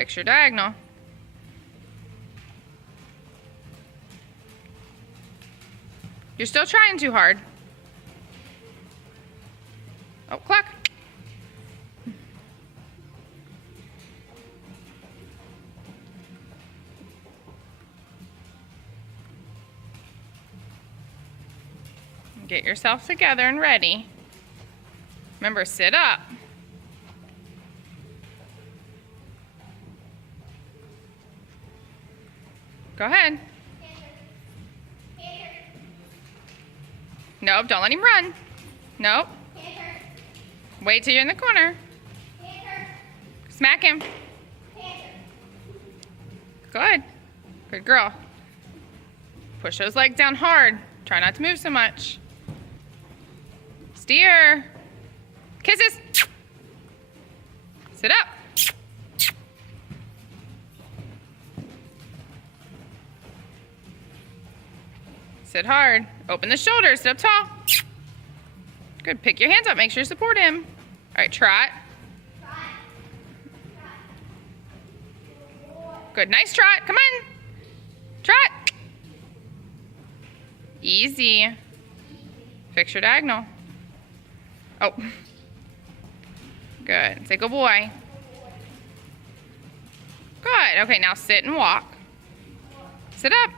Fix your diagonal. You're still trying too hard. Oh, clock. Get yourself together and ready. Remember, sit up. Go ahead. Nope, don't let him run. Nope. Wait till you're in the corner. Smack him. Good. Good girl. Push those legs down hard. Try not to move so much. Steer. Kisses. Sit up. Sit hard. Open the shoulders. Sit up tall. Good. Pick your hands up. Make sure you support him. All right, trot. Good. Nice trot. Come on. Trot. Easy. Fix your diagonal. Oh. Good. Say good boy. Good. Okay, now sit and walk. Sit up.